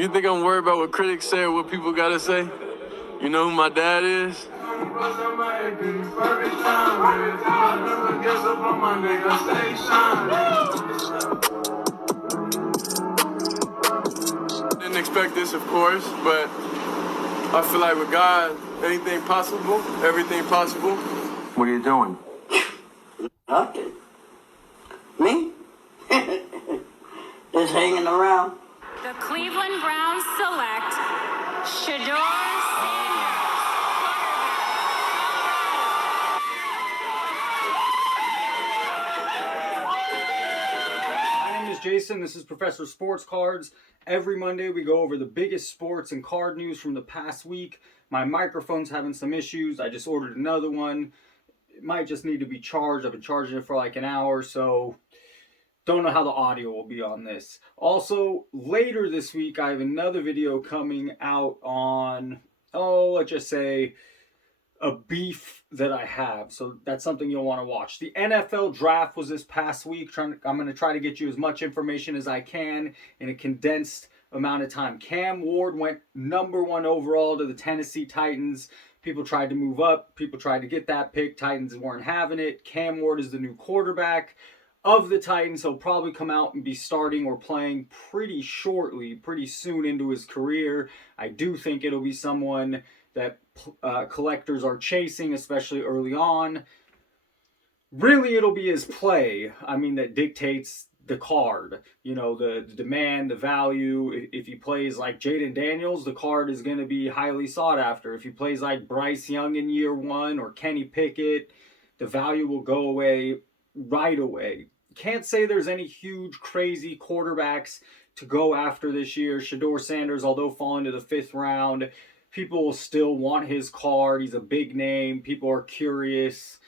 You think I'm worried about what critics say or what people gotta say? You know who my dad is? Didn't expect this, of course, but I feel like with God, anything possible, everything possible. What are you doing? Nothing. Me? Just hanging around. The Cleveland Browns select Shedeur. My name is Jason. This is Professor Sports Cards. Every Monday we go over the biggest sports and card news from the past week. My microphone's having some issues. I just ordered another one. It might just need to be charged. I've been charging it for like an hour, so don't know how the audio will be on this. Also, later this week I have another video coming out on, let's just say, a beef that I have. So that's something you'll want to watch. The NFL draft was this past week. I'm going to try to get you as much information as I can in a condensed amount of time. Cam Ward went #1 overall to the Tennessee Titans. People tried to move up. People tried to get that pick. Titans weren't having it. Cam Ward is the new quarterback of the Titans. He'll probably come out and be starting or playing pretty shortly, pretty soon into his career. I do think it'll be someone that collectors are chasing, especially early on. Really, it'll be his play, that dictates the card. You know, the demand, the value. If he plays like Jaden Daniels, the card is going to be highly sought after. If he plays like Bryce Young in year one or Kenny Pickett, the value will go away right away. Can't say there's any huge, crazy quarterbacks to go after this year. Shedeur Sanders, although falling to the 5th round, people will still want his card. He's a big name. People are curious.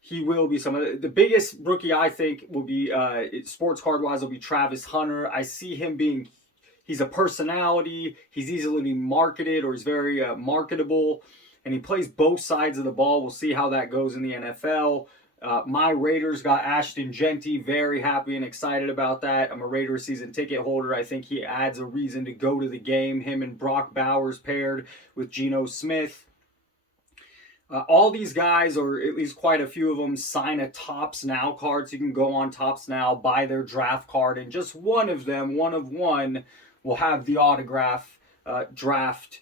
He will be the biggest rookie, I think, will be, sports card-wise, will be Travis Hunter. I see him he's a personality. He's easily marketed, or he's very marketable. And he plays both sides of the ball. We'll see how that goes in the NFL. My Raiders got Ashton Genty. Very happy and excited about that. I'm a Raiders season ticket holder. I think he adds a reason to go to the game. Him and Brock Bowers paired with Geno Smith. All these guys, or at least quite a few of them, sign a Topps Now card. So you can go on Topps Now, buy their draft card, and just one of them, one of one, will have the autograph draft.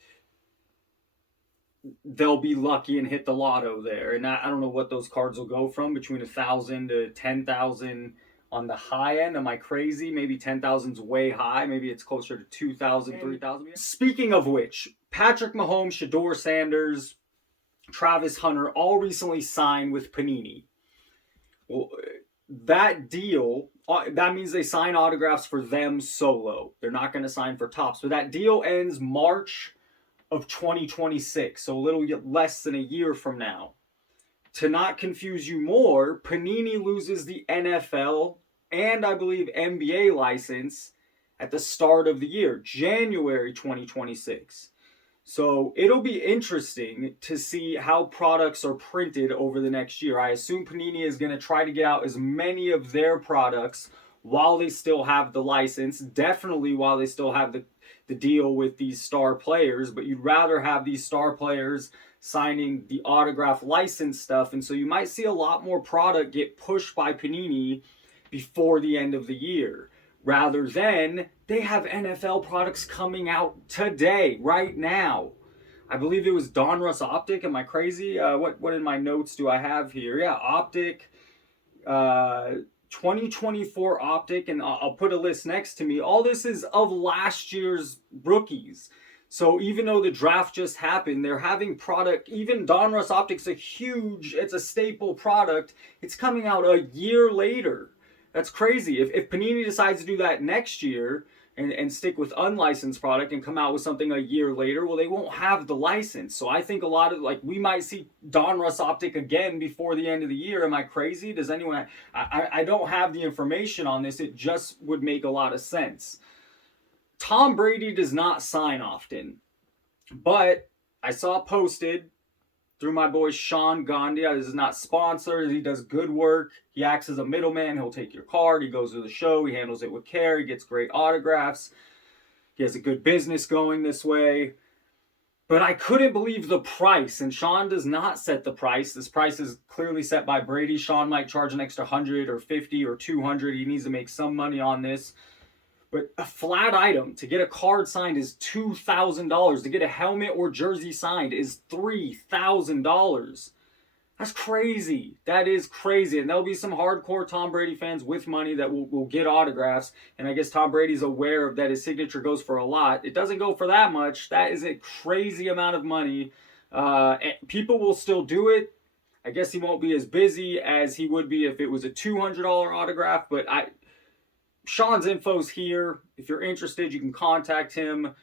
They'll be lucky and hit the lotto there. And I don't know what those cards will go from, between 1,000 to 10,000 on the high end. Am I crazy? Maybe 10,000's way high. Maybe it's closer to 2,000, 3,000. Speaking of which, Patrick Mahomes, Shedeur Sanders, Travis Hunter all recently signed with Panini. Well, that deal, that means they sign autographs for them solo. They're not going to sign for Topps. But that deal ends March of 2026, so a little less than a year from now. To not confuse you more, Panini loses the NFL and I believe NBA license at the start of the year, January 2026. So it'll be interesting to see how products are printed over the next year. I assume Panini is going to try to get out as many of their products while they still have the license, definitely while they still have the deal with these star players, but you'd rather have these star players signing the autograph license stuff, and so you might see a lot more product get pushed by Panini before the end of the year, rather than they have NFL products coming out today, right now. I believe it was Donruss Optic. Am I crazy? What in my notes do I have here? Yeah, Optic, 2024 Optic, and I'll put a list next to me. All this is of last year's rookies. So even though the draft just happened, they're having product. Even Donruss Optic's it's a staple product. It's coming out a year later. That's crazy. If Panini decides to do that next year and stick with unlicensed product and come out with something a year later, well, they won't have the license. So I think a lot of, we might see Donruss Optic again before the end of the year. Am I crazy? Does anyone... I don't have the information on this. It just would make a lot of sense. Tom Brady does not sign often, but I saw posted through my boy Sean Gandhi. This is not sponsored. He does good work. He acts as a middleman. He'll take your card. He goes to the show. He handles it with care. He gets great autographs. He has a good business going this way. But I couldn't believe the price, and Sean does not set the price. This price is clearly set by Brady. Sean might charge an extra 100 or 50 or 200. He needs to make some money on this. But a flat item, to get a card signed is $2,000. To get a helmet or jersey signed is $3,000. That's crazy. That is crazy. And there'll be some hardcore Tom Brady fans with money that will get autographs. And I guess Tom Brady's aware of that his signature goes for a lot. It doesn't go for that much. That is a crazy amount of money. And people will still do it. I guess he won't be as busy as he would be if it was a $200 autograph. But Sean's info's here. If you're interested, you can contact him.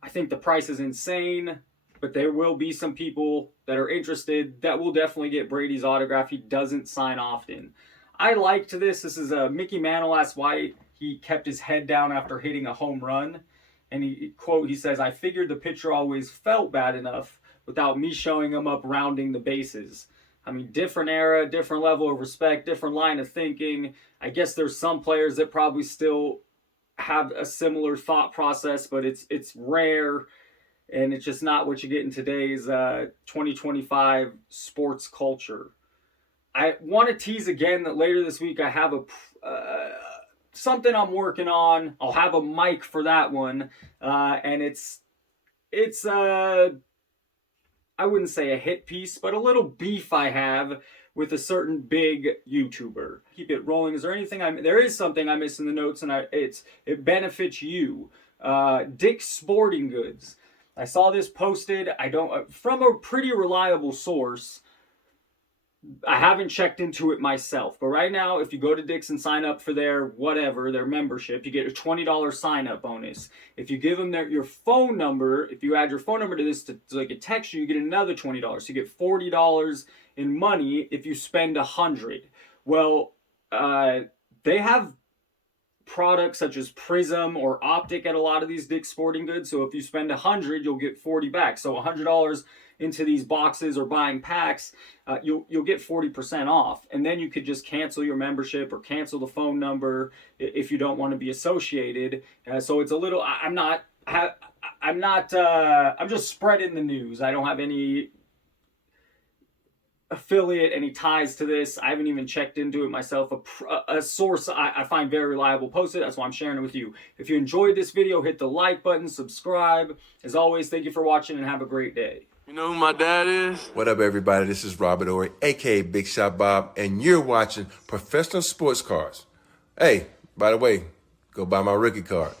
I think the price is insane. But there will be some people that are interested that will definitely get Brady's autograph. He doesn't sign often. I liked this. This is Mickey Mantle asked why he kept his head down after hitting a home run. And he says, I figured the pitcher always felt bad enough without me showing him up rounding the bases. I mean, different era, different level of respect, different line of thinking. I guess there's some players that probably still have a similar thought process, but it's rare. And it's just not what you get in today's 2025 sports culture. I want to tease again that later this week I have something I'm working on. I'll have a mic for that one. And it's I wouldn't say a hit piece, but a little beef I have with a certain big YouTuber. Keep it rolling. Is there anything there is something I missed in the notes, and it benefits you. Dick's Sporting Goods. I saw this posted. From a pretty reliable source. I haven't checked into it myself, but right now, if you go to Dick's and sign up for their membership, you get a $20 sign-up bonus. If you give them your phone number, if you add your phone number to this to like a text you get another $20. So you get $40 in money if you spend $100. Well, they have products such as Prism or Optic at a lot of these Dick's Sporting Goods. So if you spend $100, you'll get $40 back. So $100 into these boxes or buying packs, you'll get 40% off. And then you could just cancel your membership or cancel the phone number if you don't want to be associated. So it's a little. I'm just spreading the news. I don't have any affiliate, any ties to this. I haven't even checked into it myself. A source I find very reliable posted. That's why I'm sharing it with you. If you enjoyed this video, hit the like button, subscribe. As always, thank you for watching and have a great day. You know who my dad is? What up, everybody? This is Robert Ory, a.k.a. Big Shot Bob, and you're watching Professional Sports Cards. Hey, by the way, go buy my rookie card.